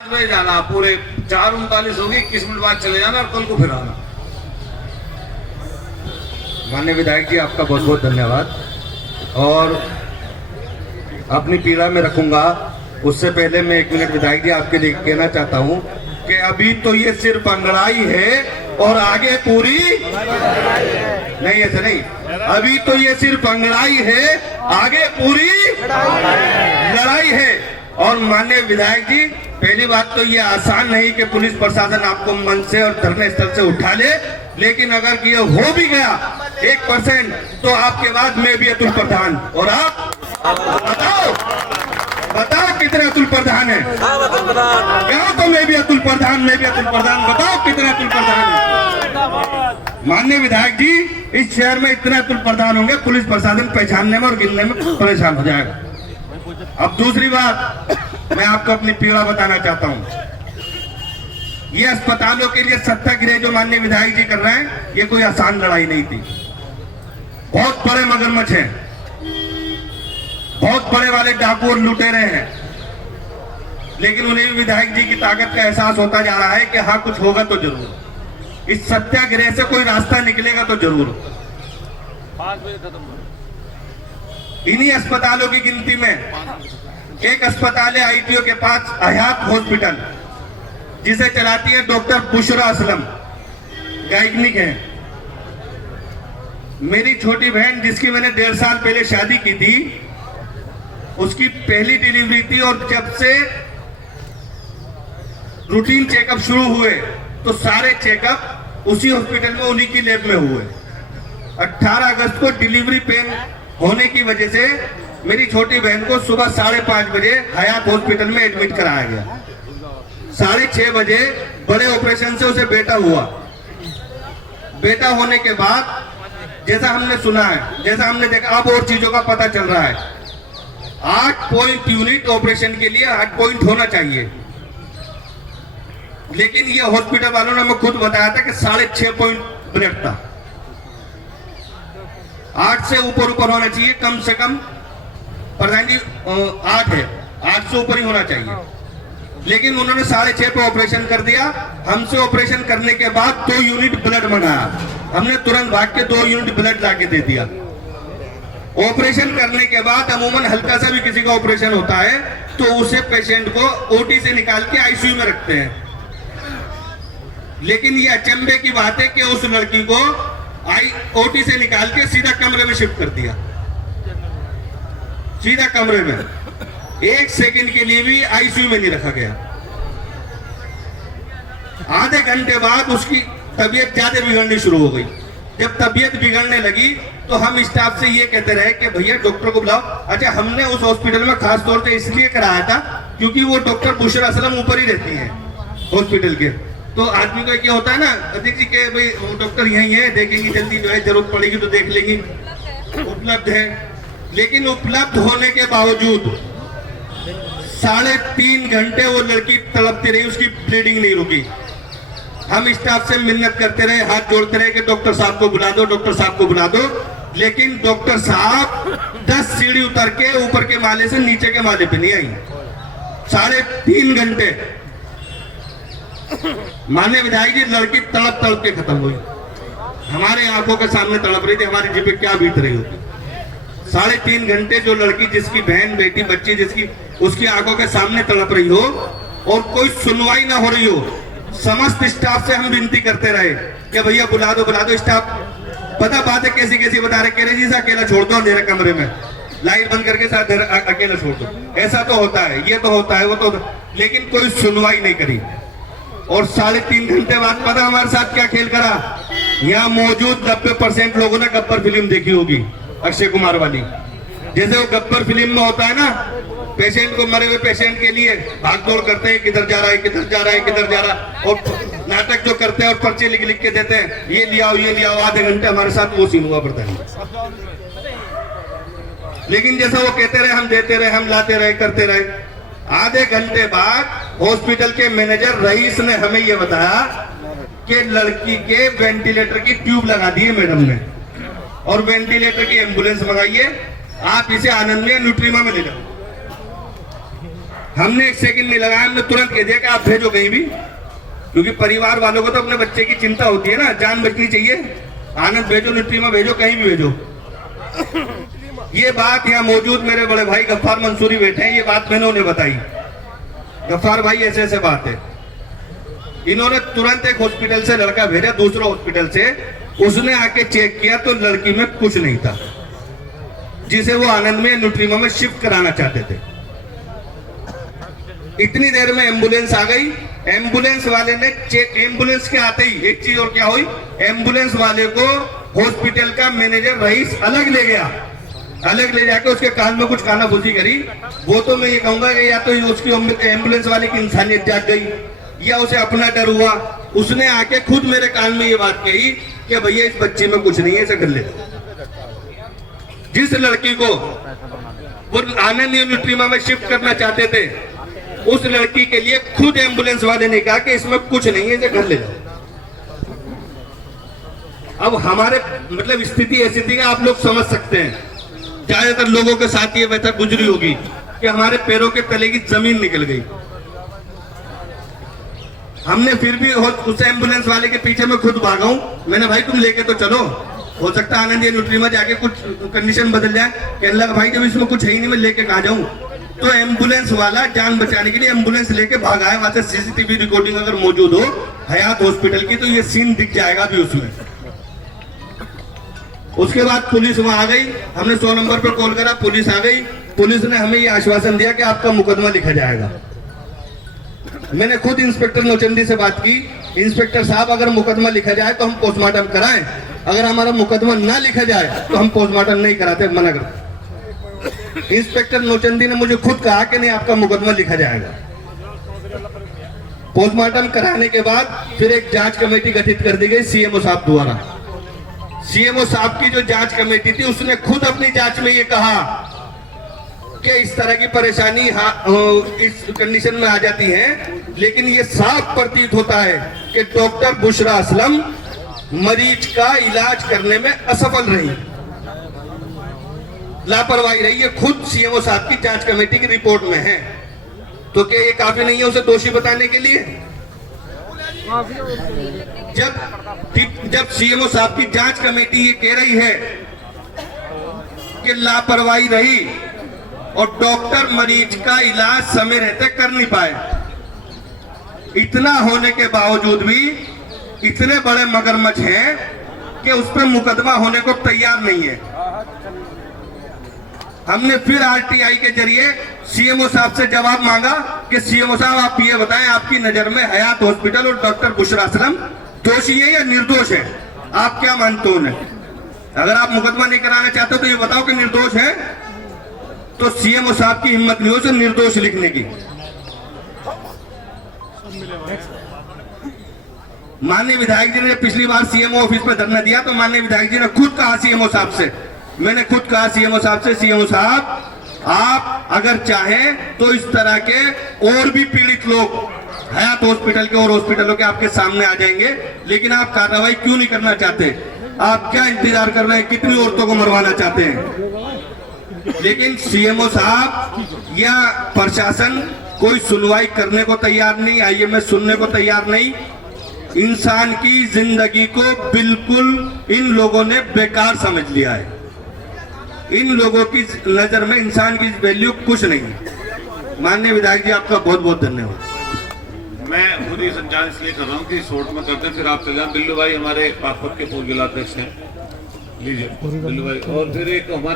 बजे जाना, पूरे 4:39 होगी, 21 मिनट बाद चले जाना और कल को फिर आना। माननीय विधायक जी, आपका बहुत बहुत धन्यवाद। और अपनी पीड़ा में रखूंगा, उससे पहले मैं 1 मिनट विधायक जी आपके लिए कहना चाहता हूं कि अभी तो ये सिर्फ अंगड़ाई है और आगे पूरी नहीं, ऐसा नहीं, अभी तो ये सिर्फ अंगड़ाई है, आगे पूरी लड़ाई है। और माननीय विधायक जी, पहली बात तो ये आसान नहीं कि पुलिस प्रशासन आपको मन से और धरने स्थल से उठा ले, लेकिन अगर ये हो भी गया 1% तो आपके बाद मैं भी अतुल प्रधान, और आप बताओ कितने अतुल प्रधान है? कहो तो मैं भी अतुल प्रधान, मैं भी अतुल प्रधान, बताओ कितने अतुल प्रधान है? माननीय विधायक जी, इस शहर में इतने अतुल प्रधान होंगे, पुलिस प्रशासन पहचानने में और गिनने में परेशान हो जाएगा। अब दूसरी बात, मैं आपको अपनी पीड़ा बताना चाहता हूं। ये अस्पतालों के लिए सत्याग्रह जो माननीय विधायक जी कर रहे हैं, ये कोई आसान लड़ाई नहीं थी। बहुत बड़े मगरमच्छ हैं, बहुत बड़े वाले डाकू और लुटेरे हैं, लेकिन उन्हें विधायक जी की ताकत का एहसास होता जा रहा है कि हाँ, कुछ होगा तो जरूर, इस सत्याग्रह से कोई रास्ता निकलेगा तो जरूर। 5 बजे खत्म। इन्हीं अस्पतालों की गिनती में एक अस्पताल है ITO के पास, हयात हॉस्पिटल, जिसे चलाती है डॉक्टर बुशरा असलम, गायकनिक है। मेरी छोटी बहन, जिसकी मैंने 1.5 साल पहले शादी की थी, उसकी पहली डिलीवरी थी, और जब से रूटीन चेकअप शुरू हुए तो सारे चेकअप उसी हॉस्पिटल में, उन्हीं की लैब में हुए। 18 अगस्त को डिलीवरी पेन होने की वजह से मेरी छोटी बहन को सुबह 5:30 बजे हयात हॉस्पिटल में एडमिट कराया गया। 6:30 बजे बड़े ऑपरेशन से उसे बेटा हुआ। बेटा होने के बाद जैसा हमने सुना है, जैसा हमने देखा, अब और चीजों का पता चल रहा है। 8 पॉइंट यूनिट ऑपरेशन के लिए 8 पॉइंट होना चाहिए, लेकिन ये हॉस्पिटल वालों ने हमें खुद बताया था कि 6.5 पॉइंट ब्रेक था। 8 से ऊपर होना चाहिए कम से कम। प्रधान जी 8 है, 8 से ऊपर ही होना चाहिए, लेकिन उन्होंने 6.5 पे ऑपरेशन कर दिया। हमसे ऑपरेशन करने के बाद 2 यूनिट ब्लड मंगाया, हमने तुरंत भाग के 2 यूनिट ब्लड लाके दे दिया। ऑपरेशन करने के बाद अमूमन हल्का सा भी किसी का ऑपरेशन होता है तो उसे पेशेंट को OT से निकाल के ICU में रखते हैं, लेकिन ये अचंभे की बात है कि उस लड़की को OT से निकाल के सीधा कमरे में शिफ्ट कर दिया, सीधा कमरे में। 1 सेकंड के लिए भी ICU में नहीं रखा गया। आधे घंटे बाद उसकी तबीयत ज्यादा बिगड़नी शुरू हो गई। जब तबीयत बिगड़ने लगी तो हम स्टाफ से ये कहते रहे कि भैया डॉक्टर को बुलाओ। अच्छा, हमने उस हॉस्पिटल में खास तौर से इसलिए कराया था क्योंकि वो डॉक्टर बुशरा असलम ऊपर ही रहती है हॉस्पिटल के, तो आदमी को क्या होता है ना, अध्यक्ष जी के भाई वो डॉक्टर यही है, देखेंगी जल्दी, जो है जरूरत पड़ेगी तो देख लेंगी, उपलब्ध है। लेकिन उपलब्ध होने के बावजूद 3.5 घंटे वो लड़की तड़पती रही, उसकी ब्लीडिंग नहीं रुकी। हम स्टाफ से मिन्नत करते रहे, हाथ जोड़ते रहे कि डॉक्टर साहब को बुला दो, डॉक्टर साहब को बुला दो, लेकिन डॉक्टर साहब 10 सीढ़ी उतर के ऊपर के माले से नीचे के माले पे नहीं आई। 3.5 घंटे। माननीय विधायक जी, लड़की तड़प तड़प के खत्म हुई, हमारे आंखों के सामने तड़प रही थी, हमारी जीभ पे क्या बीत रही होती। 3.5 घंटे जो लड़की, जिसकी बहन, बेटी, बच्ची, जिसकी, उसकी आंखों के सामने तड़प रही हो और कोई सुनवाई ना हो रही हो। समस्त स्टाफ से हम विनती करते रहे कि भैया बुला दो, बुला दो। स्टाफ पता बात है कैसी कैसी बता रहे, कह रहे जी से अकेला छोड़ दो अंधेरे कमरे में, लाइट बंद करके साथ अकेला छोड़ दो। ऐसा तो होता है, ये तो होता है, वो तो, लेकिन कोई सुनवाई नहीं करी। और 3.5 घंटे बाद पता हमारे साथ क्या खेल करा। यहाँ मौजूद 90% लोगों ने गब्बर फिल्म देखी होगी, अक्षय कुमार वाली। जैसे वो गब्बर फिल्म में होता है ना, पेशेंट को, मरे हुए पेशेंट के लिए भागदौड़ करते हैं, किधर जा रहा है, किधर जा रहा है, किधर जा रहा है, और नाटक जो करते हैं और पर्चे लिख लिख के देते हैं, ये लियाओ, ये लियाओ। आधे घंटे हमारे साथ वो सीन हुआ पड़ता है। लेकिन जैसा वो कहते रहे, हम देते रहे, हम लाते रहे, करते रहे। आधे घंटे बाद हॉस्पिटल के मैनेजर रईस ने हमें यह बताया कि लड़की के वेंटिलेटर की ट्यूब लगा दी है मैडम ने, और वेंटिलेटर की एम्बुलेंस मंगाइए, आप इसे आनंद में न्यूट्रीमा में ले जाओ। हमने एक सेकंड नहीं लगाया, हमने तुरंत कह दिया कि आप भेजो कहीं भी, क्योंकि परिवार वालों को तो अपने बच्चे की चिंता होती है ना, जान बचनी चाहिए। आनंद भेजो, न्यूट्रीमा भेजो, कहीं भी भेजो। ये बात यहाँ मौजूद मेरे बड़े भाई गफ्फार मंसूरी बैठे हैं, ये बात मैंने उन्हें बताई। गफ्फार भाई ऐसे ऐसे बात है। इन्होंने तुरंत एक हॉस्पिटल से लड़का भेजा, दूसरा हॉस्पिटल से, उसने आके चेक किया तो लड़की में कुछ नहीं था, जिसे वो आनंद में न्यूट्रीमा में शिफ्ट कराना चाहते थे। इतनी देर में एम्बुलेंस आ गई। एम्बुलेंस वाले ने एम्बुलेंस के आते ही एक चीज और क्या हुई, एम्बुलेंस वाले को हॉस्पिटल का मैनेजर रईस अलग ले गया। अलग ले जाकर उसके कान में कुछ कानाफूसी करी। वो तो मैं ये कहूंगा कि या तो उसकी एम्बुलेंस वाले की इंसानियत जाग गई या उसे अपना डर हुआ। उसने आके खुद मेरे कान में ये बात कही कि भैया इस बच्चे में कुछ नहीं है, इसे कर ले। जिस लड़की को वो आनंद न्यूट्रीमा में शिफ्ट करना चाहते थे, उस लड़की के लिए खुद एम्बुलेंस वाले ने कहा कि इसमें कुछ नहीं है, इसे घर ले जाओ। अब हमारे मतलब स्थिति ऐसी थी कि आप लोग समझ सकते हैं, ज्यादातर लोगों के साथ ये वैसा गुजरी होगी कि हमारे पैरों के तले की जमीन निकल गई। हमने फिर भी उस एम्बुलेंस वाले के पीछे में खुद भागा हूं। मैंने भाई तुम लेके तो चलो, हो सकता है आनंद ये न्यूट्रीमा जाके कुछ कंडीशन बदल जाए। कहने लगा भाई जब इसमें कुछ है ही नहीं, मैं लेके कहां जाऊं। तो एम्बुलेंस वाला जान बचाने के लिए एम्बुलेंस लेके भागा है। वहां से सीसीटीवी रिकॉर्डिंग अगर मौजूद हो हयात हॉस्पिटल की तो ये सीन दिख जाएगा भी उसमें। उसके बाद पुलिस वहां आ गई, हमने 100 नंबर पर कॉल करा, पुलिस आ गई। पुलिस ने हमें ये आश्वासन दिया कि आपका मुकदमा लिखा जाएगा। मैंने खुद इंस्पेक्टर नौचंदी से बात की, इंस्पेक्टर साहब अगर मुकदमा लिखा जाए तो हम पोस्टमार्टम कराएं, अगर हमारा मुकदमा ना लिखा जाए तो हम पोस्टमार्टम नहीं कराते, मना करते। इंस्पेक्टर नौचंदी ने मुझे खुद कहा कि नहीं आपका मुकदमा लिखा जाएगा। पोस्टमार्टम कराने के बाद फिर एक जांच कमेटी गठित कर दी गई सीएमओ साहब द्वारा। सीएमओ साहब की जो जांच कमेटी थी उसने खुद अपनी जांच में ये कहा कि इस तरह की परेशानी इस कंडीशन में आ जाती है, लेकिन ये साफ प्रतीत होता है कि डॉक्टर बुशरा असलम मरीज का इलाज करने में असफल रही, लापरवाही रही। ये खुद सीएमओ साहब की जांच कमेटी की रिपोर्ट में है। तो क्या ये काफी नहीं है उसे दोषी बताने के लिए? जब सीएमओ साहब की जांच कमेटी ये कह रही है कि लापरवाही रही और डॉक्टर मरीज का इलाज समय रहते कर नहीं पाए, इतना होने के बावजूद भी इतने बड़े मगरमच्छ हैं कि उस पर मुकदमा होने को तैयार नहीं है। हमने फिर आरटीआई के जरिए सीएमओ साहब से जवाब मांगा कि सीएमओ साहब आप ये बताएं, आपकी नजर में हयात हॉस्पिटल और डॉक्टर बुशरा असलम दोषी है या निर्दोष है? आप क्या मानते हो उन्हें? अगर आप मुकदमा नहीं कराना चाहते तो ये बताओ कि निर्दोष है। तो सीएमओ साहब की हिम्मत नहीं हो उसे निर्दोष लिखने की। माननीय विधायक जी ने पिछली बार सीएमओ ऑफिस पर धरना दिया तो माननीय विधायक जी ने खुद कहा सीएमओ साहब से, मैंने खुद कहा सीएमओ साहब से, सीएमओ साहब आप अगर चाहें तो इस तरह के और भी पीड़ित लोग हयात हॉस्पिटल के और हॉस्पिटलों के आपके सामने आ जाएंगे, लेकिन आप कार्रवाई क्यों नहीं करना चाहते? आप क्या इंतजार कर रहे हैं? कितनी औरतों को मरवाना चाहते हैं? लेकिन सीएमओ साहब या प्रशासन कोई सुनवाई करने को तैयार नहीं, आईएमएस सुनने को तैयार नहीं। इंसान की जिंदगी को बिल्कुल इन लोगों ने बेकार समझ लिया है। इन लोगों की नजर में इंसान की वैल्यू कुछ नहीं। माननीय विधायक जी आपका बहुत बहुत धन्यवाद। मैं खुद ही संचालन इसलिए कर रहा हूँ कि शॉर्ट में करते फिर आप चले जाए। बिल्लू भाई हमारे पाकपत के पूर्व जिलाध्यक्ष हैं, लीजिए बिल्लू भाई। और फिर एक हमारे